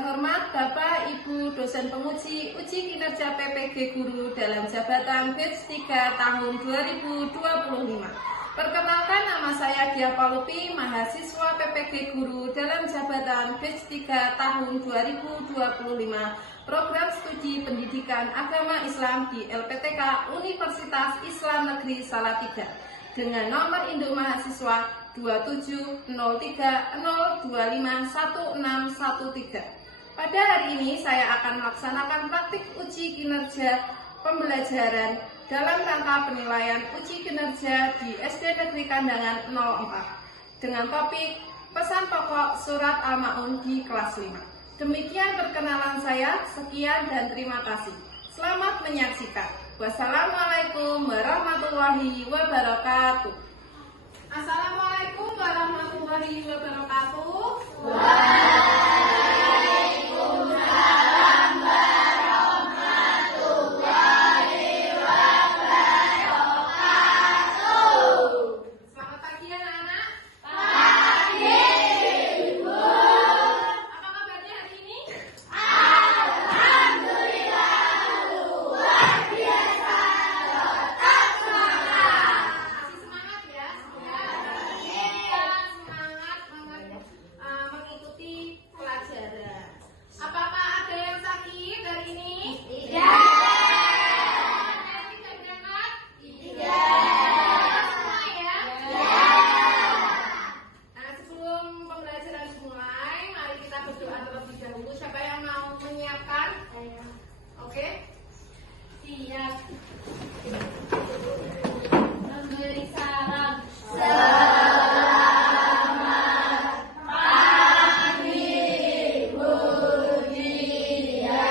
terhormat Bapak Ibu dosen penguji uji kinerja PPG Guru dalam jabatan batch 3 tahun 2025. Perkenalkan, nama saya Dia Paulupi, mahasiswa PPG Guru dalam jabatan batch 3 tahun 2025, program studi pendidikan agama Islam di LPTK Universitas Islam Negeri Salatiga dengan nomor induk mahasiswa 27030251613. Pada hari ini saya akan melaksanakan praktik uji kinerja pembelajaran dalam rangka penilaian uji kinerja di SD Negeri Kandangan 04 dengan topik pesan pokok surat Al-Ma'un di kelas 5. Demikian perkenalan saya, sekian dan terima kasih. Selamat menyaksikan. Wassalamualaikum warahmatullahi wabarakatuh. Assalamualaikum warahmatullahi wabarakatuh. Waalaikumsalam warahmatullahi wabarakatuh. Selamat pagi anak-anak. Pagi, Ibu. Apa kabarnya hari ini? Alhamdulillah luar biasa. Tetap semangat. Masih semangat ya? Kita semangat mengikuti pelajaran. Apakah ada yang sakit hari ini? Tidak. Tidak berangkat? Tidak. Semua ya? Ya. Nah, sebelum pembelajaran dimulai, mari kita berdoa terlebih dahulu. Siapa yang mau menyiapkan? Oke? Siap. Memberi salam. Selamat pagi, Bu Dia.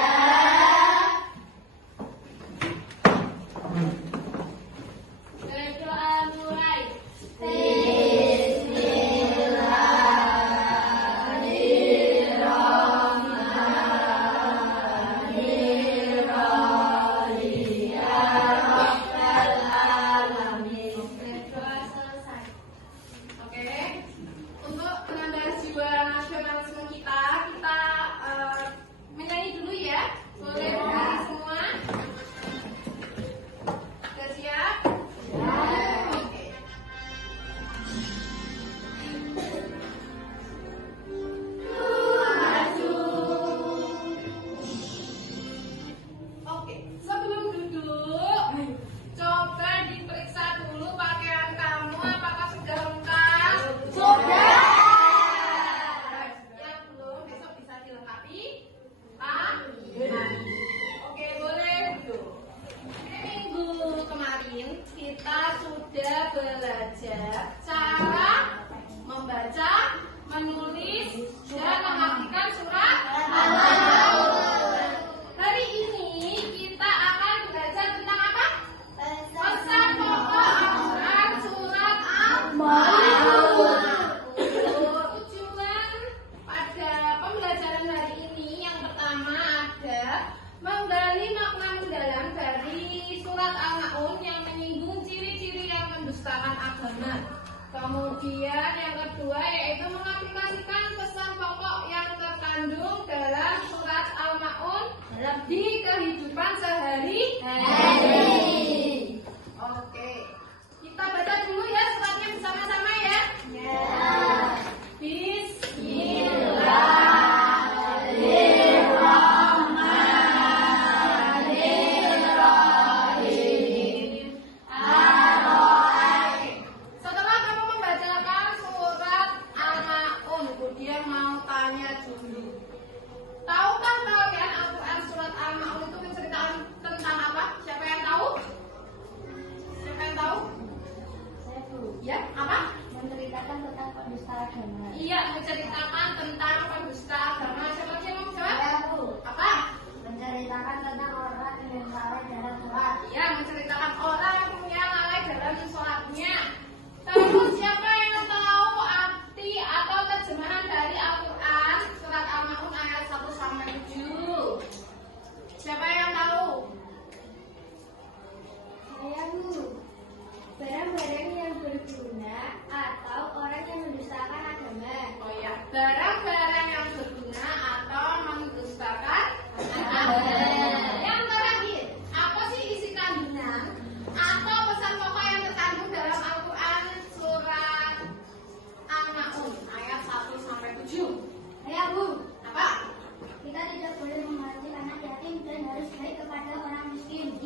Berdoa mulai. Berdoa selesai. Oke. Untuk menambah jiwa nasionalisme kita menyanyi dulu ya. Boleh berdiri semua. Sudah siap? Oke. Oke, sebelum duduk, coba diperiksa dulu pakaian kamu apakah sudah lengkap. Sudah. Yang belum, besok bisa dilengkapi. Pak? Oke, boleh duduk. Minggu kemarin kita sudah belajar cara membaca, menulis, dan mengartikan surat Al-Ma'un. Hari ini kita akan belajar tentang apa? Pesan pokok Al-Quran surat Al-Ma'un. Tujuan pada pembelajaran hari ini yang pertama ada menggali makna mendalam dari surat Al-Ma'un yang menyinggung ciri-ciri yang mendustakan agama. Kemudian yang kedua yaitu mengaplikasikan pesan pokok yang terkandung dalam surat Al-Ma'un di kehidupan sehari-hari. Oke, kita baca dulu ya suratnya bersama-sama ya. Bismillahirrahmanirrahim. Setelah kamu membacakan surat Al-Ma'un, kemudian mau tanya dulu. Tahukah kalian Al-Quran surat Al-Ma'un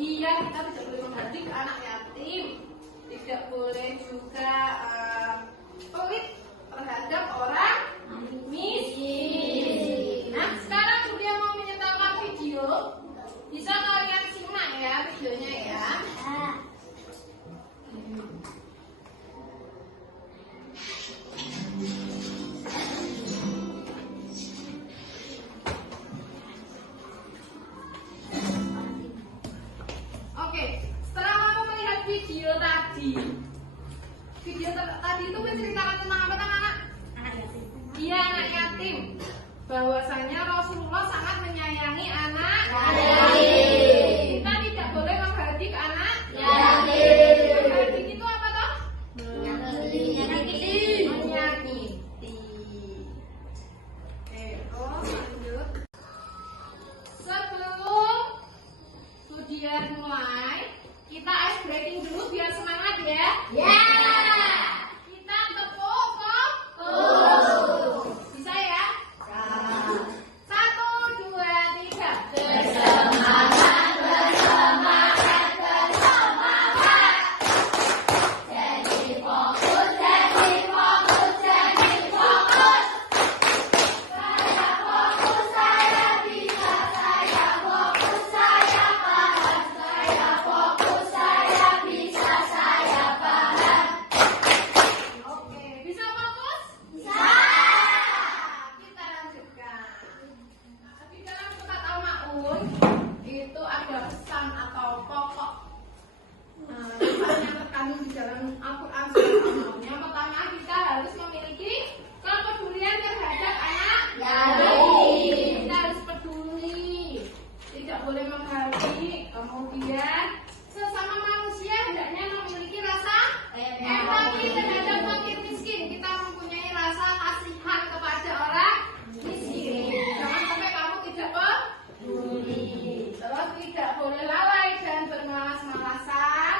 Iya, kita tidak boleh mengganti ke anak yatim. Tidak boleh juga pelit terhadap orang miskin. Nah, sekarang Budi mau menyetelkan video. Bisa kalian simak ya videonya ya. Oke, setelah kamu melihat video tadi itu menceritakan tentang apa anak? Anak yatim. Iya, anak yatim. Bahwasanya Rasulullah sangat menyayangi anak yatim. Kita tidak boleh menghardik anak Yatim. Menghardik itu apa toh? Menyakiti. Menyakiti. Lanjut. Sebelum studian mulai, kita ice breaking dulu biar semangat ya. Ya. Kita tepuk bisa ya? 1, 2, 3. Bersemangat, bersemangat, bersemangat. Jadi fokus, jadi fokus, jadi fokus. Saya fokus, saya bisa. Saya fokus, saya paham. Saya fokus, saya bisa. Saya paham. Oke, bisa fokus? Bisa. Kita lanjutkan. Di dalam surat Al-Ma'un itu ada pesan atau pokok pesan yang terkandung di dalam Al-Quran surat Al-Ma'un. Yang pertama, kita harus memiliki kepedulian terhadap anak yatim. Kita harus peduli, tidak boleh menghardik. Kemudian sesama manusia hendaknya memiliki rasa empati terhadap fakir miskin. Kita mempunyai rasa kasihan kepada orang miskin. Jangan sampai kamu tidak peduli. Terus tidak boleh lalai dan bermalas-malasan.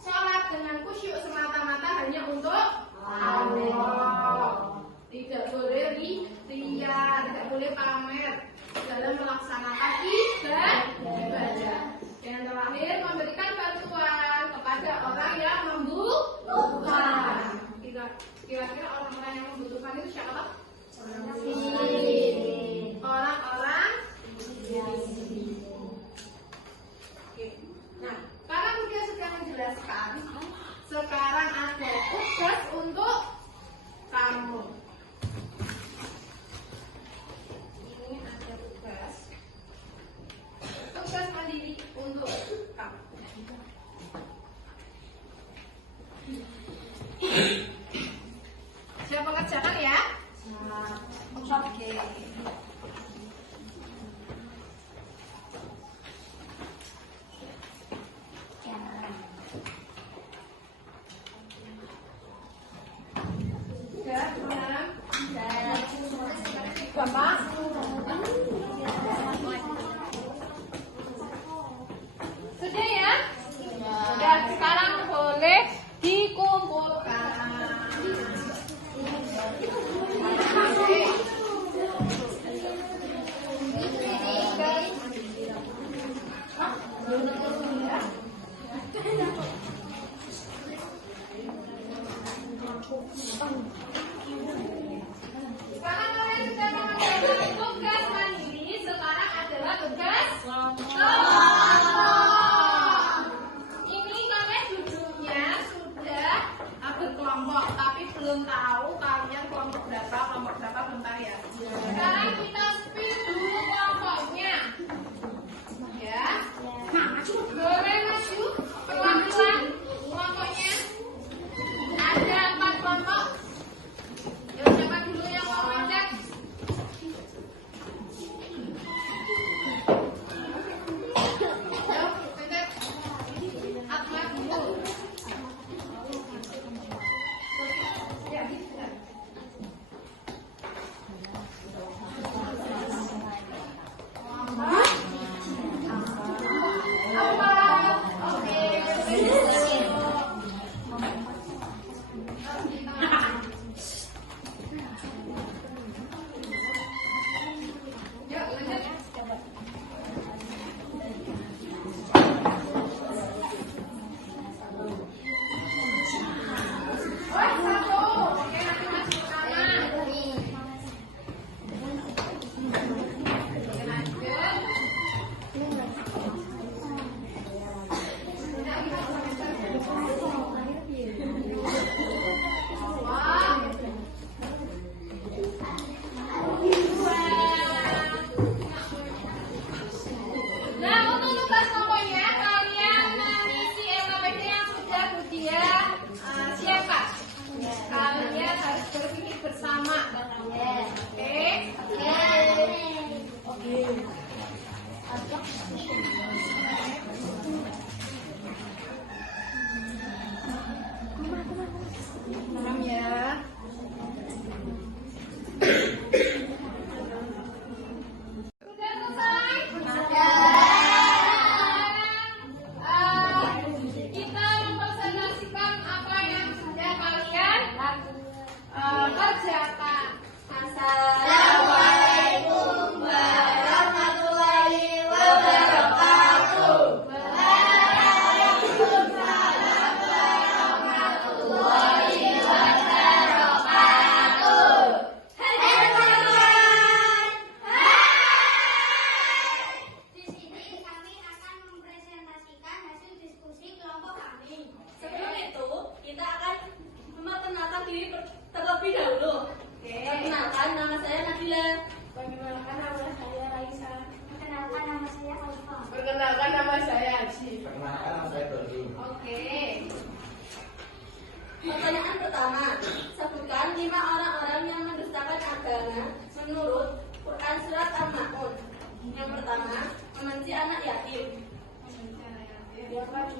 Sholat dengan khusyuk semata-mata hanya untuk Allah. Tidak boleh riya, tidak boleh pamer dalam melaksanakan ibadah. Yang terakhir, memberikan bantuan kepada orang yang membutuhkan. Kira-kira orang-orang yang membutuhkan itu siapa? Orang-orang miskin. Oke. Nah, karena Bunda sudah menjelaskan, sekarang ada tugas untuk kamu. Ini ada tugas mandiri untuk kamu. Siap mengerjakan ya? Oke. Sudah, Bang? Bapak? Sudah ya? Sudah, sekarang boleh dikumpulkan. Sekarang kalian sudah mengerjakan tugas mandiri. Sekarang adalah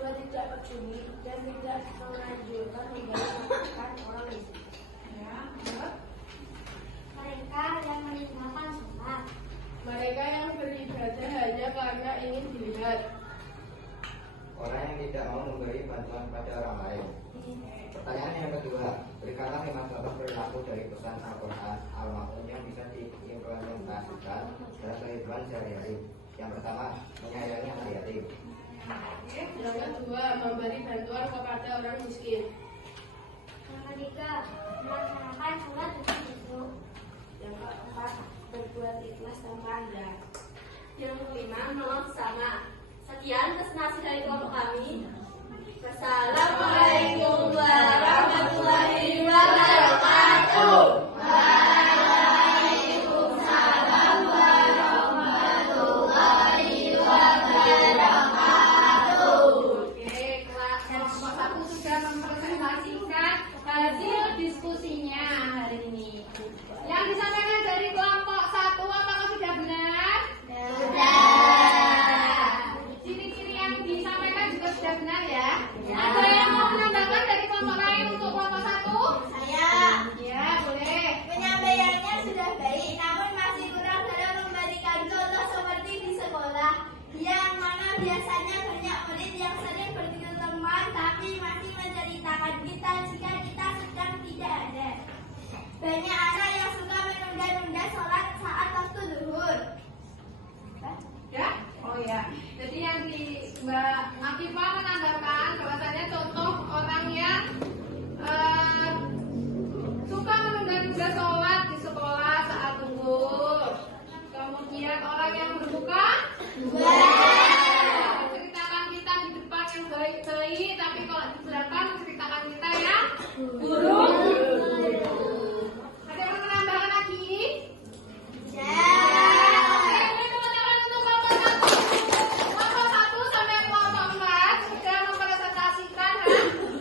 juga tidak peduli dan tidak menganjurkan membahayakan orang lain. Mereka yang meninggalkan sholat. Mereka yang beribadah hanya karena ingin dilihat. Orang yang tidak mau memberi bantuan pada orang lain. Pertanyaan yang kedua, berikanlah 5 contoh perilaku dari pesan Al-Quran Al-Ma'un yang bisa diimplementasikan dalam kehidupan sehari-hari. Yang pertama, menyayangi anak yatim. Yang kedua, memberi bantuan kepada orang miskin. Yang ketiga, melaksanakan sholat dengan khusyuk. Yang keempat, berbuat ikhlas tanpa anda. Yang kelima, menolong sesama. Sekian presentasi dari kelompok kami. Wassalamualaikum warahmatullahi wabarakatuh. Waalaikumsalam warahmatullahi wabarakatuh. Oke, kelompok 1 sudah mempresentasikan hasil diskusinya hari ini. Yang disampaikan dari kelompok 1 apakah sudah benar? Ciri-ciri yang disampaikan juga sudah benar ya? Ada yang mau menambahkan dari kelompok lain untuk kelompok 1? Saya Ya, boleh. penyampaiannya sudah baik, namun masih kurang dalam memberikan contoh seperti di sekolah, yang mana biasanya banyak murid yang sering bertidur teman, tapi masih menceritakan kita jika kita sedang tidak ada. Banyak anak yang suka menunda-nunda sholat saat waktu zuhur. Ya? Oh ya. Jadi yang di Mbak Akifah menambahkan bahwasanya contoh orang yang suka menunda-nunda sholat di sekolah saat zuhur. Kemudian orang yang berbuka menceritakan kita di depan yang baik-baik, tapi kalau di belakang menceritakan kita yang buruk. Ada yang mau menambahkan lagi? Oke, ini teman-teman untuk kelompok 1 sampai kelompok 4 sudah mempresentasikan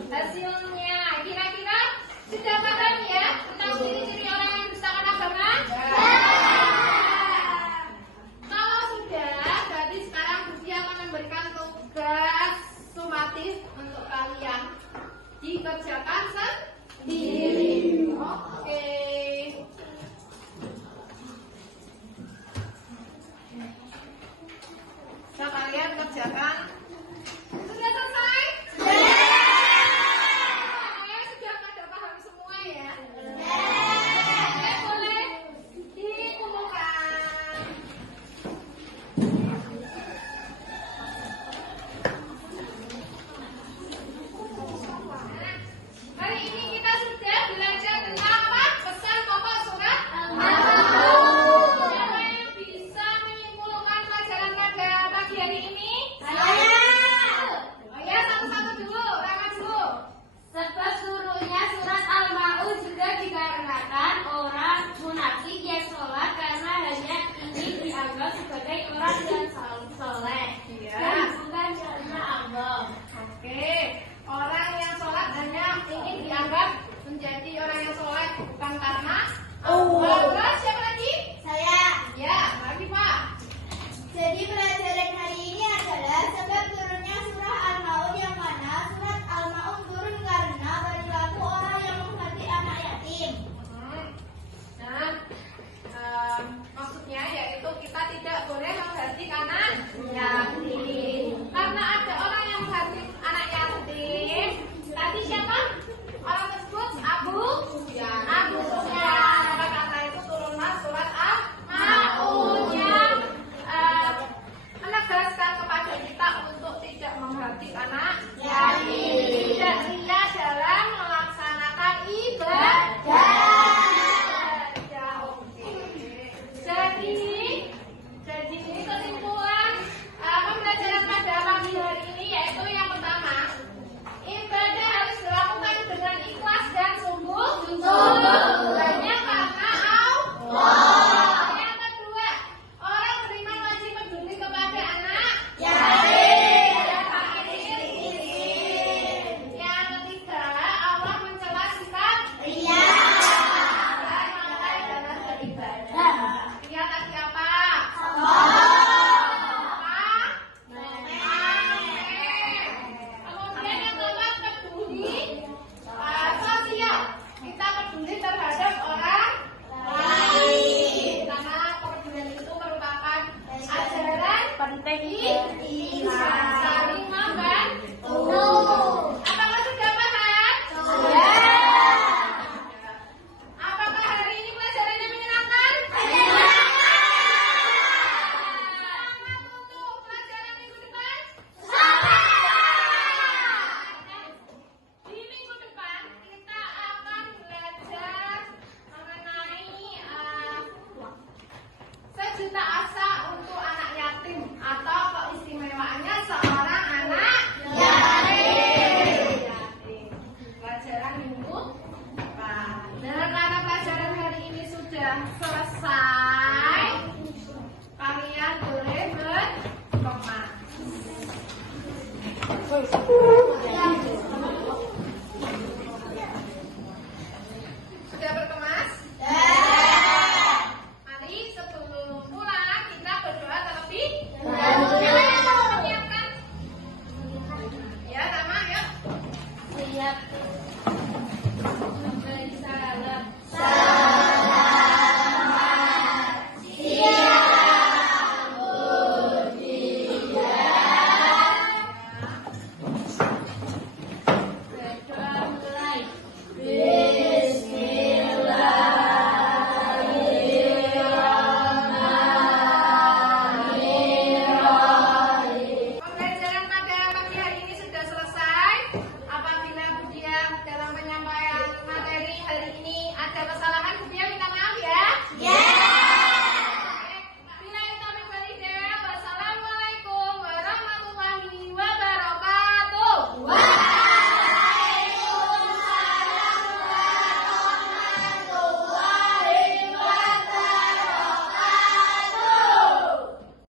hasilnya. Kira-kira sudah paham ya tentang ciri-ciri orang yang mendustakan agama? Kalau sudah, berarti sekarang Budi akan memberikan tugas sumatif untuk kalian dikerjakan sendiri. Oke. Nah, kalian kerjakan. Sudah selesai? Kalian sudah pada paham semua ya? Oke, boleh dikumpulkan. Hari ini kita sudah belajar tentang apa? Pesan pokok surat Al-Ma'un. Siapa yang bisa menyimpulkan pelajaran pada pagi hari ini? Saya. Saling membantu. Apakah sudah paham? Apakah hari ini pelajarannya menyenangkan? Selamat untuk pelajaran minggu depan. Di minggu depan kita akan belajar mengenai sejuta asa untuk anak yatim atau keistimewaannya seorang anak yatim. Pelajaran minggu depan. Dan karena pelajaran hari ini sudah selesai, kalian boleh berkemas.